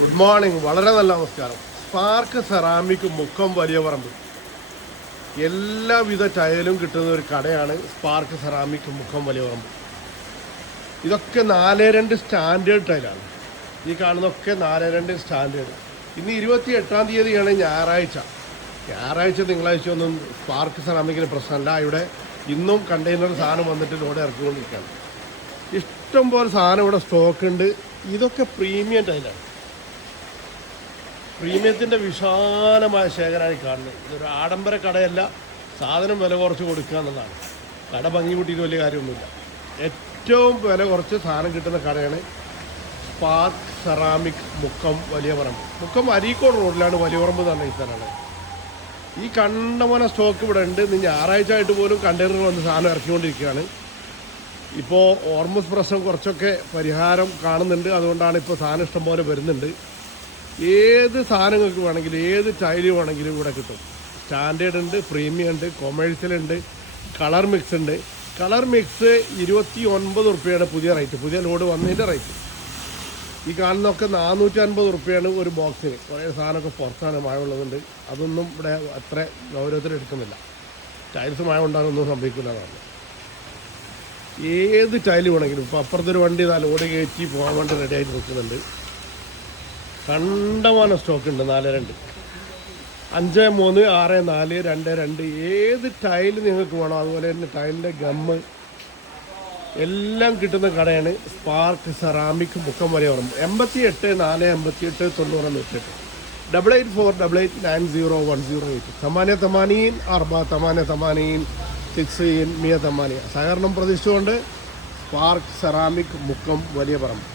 Good morning. വളരെ നല്ല നമസ്കാരം. സ്പാർക്ക് സെറാമിക് മുക്കം വലിയ പറമ്പ്. എല്ലാവിധ ടൈലും കിട്ടുന്ന ഒരു കടയാണ് സ്പാർക്ക് സെറാമിക് മുക്കം വലിയ പറമ്പ്. ഇതൊക്കെ 4.2 സ്റ്റാൻഡേർഡ് ടൈലാണ്. ഈ കാണുന്നതൊക്കെ 4.2 സ്റ്റാൻഡേർഡ്. ഇന്ന് 28-ാം തീയതിയാണ് ഞായറാഴ്ച. തിങ്കളാഴ്ച ഒന്നും സ്പാർക്ക് സെറാമിക്കിന് പ്രശ്നമല്ല. ഇവിടെ ഇന്നും കണ്ടെയ്നർ സാധനം വന്നിട്ട് ലോഡ് ഇറക്കിക്കൊണ്ടിരിക്കുകയാണ്. ഇഷ്ടം പോലെ സാധനം ഇവിടെ സ്റ്റോക്ക് ഉണ്ട്. ഇതൊക്കെ പ്രീമിയം ടൈലാണ്. പ്രീമിയത്തിൻ്റെ വിശാലമായ ശേഖരമായി കാണുന്നത്. ഇതൊരു ആഡംബര കടയല്ല, സാധനം വില കുറച്ച് കൊടുക്കുക എന്നുള്ളതാണ്. കട ഭംഗി കൂട്ടിയിട്ട് വലിയ കാര്യമൊന്നുമില്ല. ഏറ്റവും വില കുറച്ച് സാധനം കിട്ടുന്ന കടയാണ് സ്പാർക്ക് സെറാമിക് മുക്കം വലിയ പറമ്പ്. മുക്കം അരീക്കോട് റോഡിലാണ് വലിയ പറമ്പ് എന്ന് പറഞ്ഞ ഈ സ്ഥലമാണ്. ഈ കണ്ടമാന സ്റ്റോക്ക് ഇവിടെ ഉണ്ട്. ഇന്ന് ഞായറാഴ്ച ആയിട്ട് പോലും കണ്ടെയ്നർ വന്ന് സാധനം ഇറക്കിക്കൊണ്ടിരിക്കുകയാണ്. ഇപ്പോൾ ഓർമസ് പ്രശ്നം കുറച്ചൊക്കെ പരിഹാരം കാണുന്നുണ്ട്. അതുകൊണ്ടാണ് ഇപ്പോൾ സാധനം ഇഷ്ടം പോലെ വരുന്നുണ്ട്. ഏത് സാധനങ്ങൾക്ക് വേണമെങ്കിലും ഏത് ടൈല് വേണമെങ്കിലും ഇവിടെ കിട്ടും. സ്റ്റാൻഡേർഡ് ഉണ്ട്, പ്രീമിയം ഉണ്ട്, കൊമേഴ്സ്യൽ ഉണ്ട്, കളർ മിക്സ് ഉണ്ട്. കളർ മിക്സ് 29 റുപ്യയുടെ പുതിയ റേറ്റ്, പുതിയ ലോഡ് വന്നതിൻ്റെ റേറ്റ്. ഈ കാണുന്നതൊക്കെ 450 റുപ്യയാണ് ഒരു ബോക്സിന്. കുറേ സാധനമൊക്കെ പുറത്താണ്, മഴ ഉള്ളതുണ്ട്. അതൊന്നും ഇവിടെ അത്ര ഗൗരവത്തിൽ എടുക്കുന്നില്ല. ടൈൽസ് മഴ ഉണ്ടാകാനൊന്നും സംഭവിക്കില്ല എന്നാണ്. ഏത് ടൈല് വേണമെങ്കിലും ഇപ്പോൾ അപ്പുറത്തൊരു വണ്ടി ലോഡ് കയറ്റി പോകാൻ വേണ്ടി റെഡി ആയിട്ട് നിൽക്കുന്നുണ്ട്. കണ്ടമാനം സ്റ്റോക്ക് ഉണ്ട്. 4.2, 5-3, 6-4, 2-2 ഏത് ടൈല് നിങ്ങൾക്ക് വേണോ, അതുപോലെ തന്നെ ടൈലിൻ്റെ ഗമ്മ് എല്ലാം കിട്ടുന്ന കടയാണ് സ്പാർക്ക് സെറാമിക് മുക്കം വലിയ പറമ്പ്. 88-458-90-108 8848890108 88-488-60-108 സഹകരണം പ്രതീക്ഷിച്ചുകൊണ്ട് സ്പാർക്ക് സെറാമിക് മുക്കം വലിയ പറമ്പ്.